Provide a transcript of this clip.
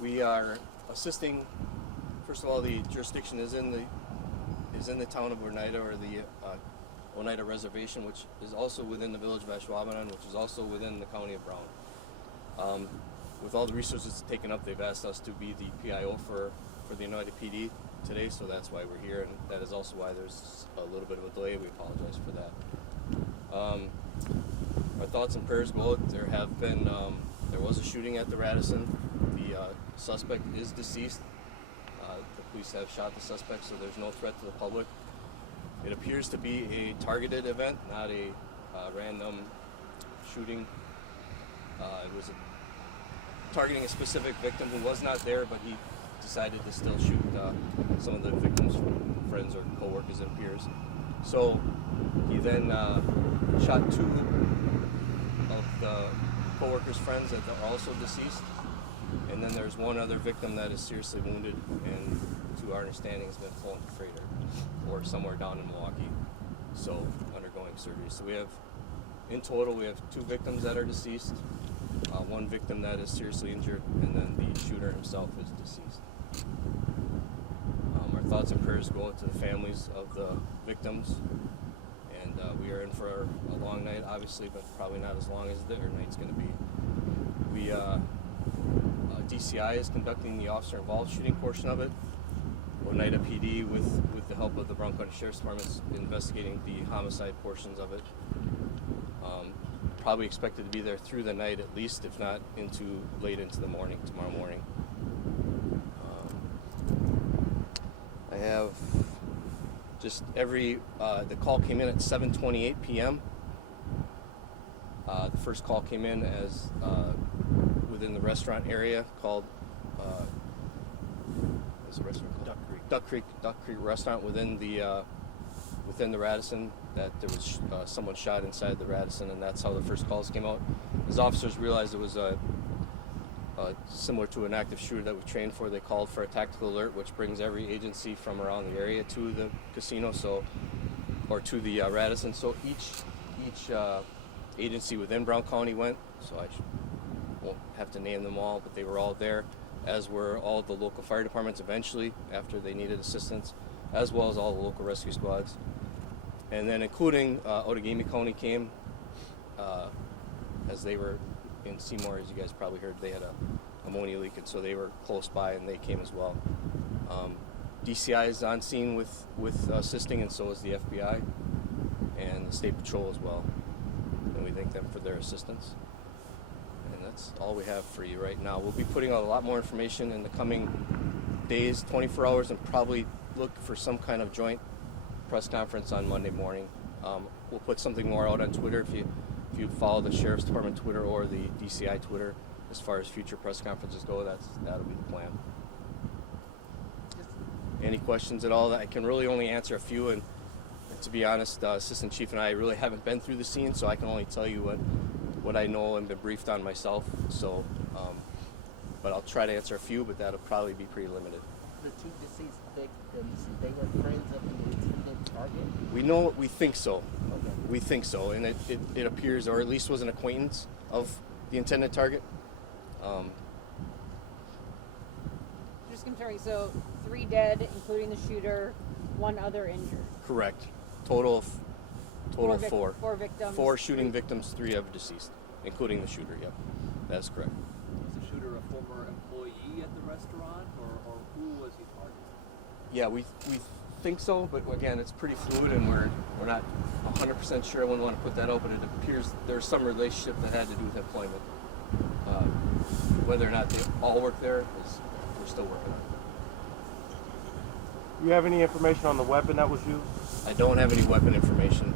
We are assisting. First of all, the jurisdiction is in the town of Oneida, or the Oneida Reservation, which is also within the village of Ashwaubenon, which is also within the county of Brown. With all the resources taken up, they've asked us to be the PIO for the Oneida PD today, so that's why we're here, and that is also why there's a little bit of a delay. We apologize for that. Our thoughts and prayers go out. There was a shooting at the Radisson. The suspect is deceased. The police have shot the suspect, so there's no threat to the public. It appears to be a targeted event, not a random shooting. It was targeting a specific victim who was not there, but he decided to still shoot some of the victim's friends or co-workers, it appears. So he then shot two of the co-workers' friends that are also deceased, and then there's one other victim that is seriously wounded and, to our understanding, has been flown to Freighter or somewhere down in Milwaukee, so undergoing surgery. So in total we have two victims that are deceased, one victim that is seriously injured, and then the shooter himself is deceased. Our thoughts and prayers go out to the families of the victims, and we are in for a long night, obviously, but probably not as long as their night's going to be. DCI is conducting the officer-involved shooting portion of it. Oneida PD, with the help of the Brown County Sheriff's Department, is investigating the homicide portions of it. Probably expected to be there through the night at least, if not late into the morning, tomorrow morning. I have just the call came in at 7:28 p.m. The first call came in as within the restaurant area called, what's the restaurant called? Duck Creek Restaurant within the Radisson, that there was someone shot inside the Radisson, and that's how the first calls came out. As officers realized it was similar to an active shooter that we trained for, they called for a tactical alert, which brings every agency from around the area to the casino, or to the Radisson. So each agency within Brown County went, so I won't have to name them all, but they were all there, as were all the local fire departments eventually after they needed assistance, as well as all the local rescue squads. And then including Outagamie County came, as they were in Seymour, as you guys probably heard, they had a ammonia leak, and so they were close by and they came as well. DCI is on scene with assisting, and so is the FBI and the State Patrol as well. And we thank them for their assistance. And that's all we have for you right now. We'll be putting out a lot more information in the coming days, 24 hours, and probably look for some kind of joint press conference on Monday morning. We'll put something more out on Twitter if you follow the Sheriff's Department Twitter or the DCI Twitter. As far as future press conferences go, that'll be the plan. Any questions at all? I can really only answer a few, and to be honest, Assistant Chief and I really haven't been through the scene, so I can only tell you what I know and been briefed on myself. So, but I'll try to answer a few, but that'll probably be pretty limited. The two deceased victims, they were friends of the intended target? We think so. Okay. We think so, and it appears, or at least was an acquaintance of the intended target. Just confirming, so 3 dead, including the shooter, 1 other injured. Correct. Total of 4. 4 victims. 4 shooting victims, 3 of deceased, including the shooter. Yep, that's correct. Was the shooter a former employee at the restaurant, or who was he targeting? Yeah, we think so, but again, it's pretty fluid, and we're not 100% sure. I wouldn't want to put that out, but it appears there's some relationship that had to do with employment. Whether or not they all work there, we're still working on. Do you have any information on the weapon that was used? I don't have any weapon information.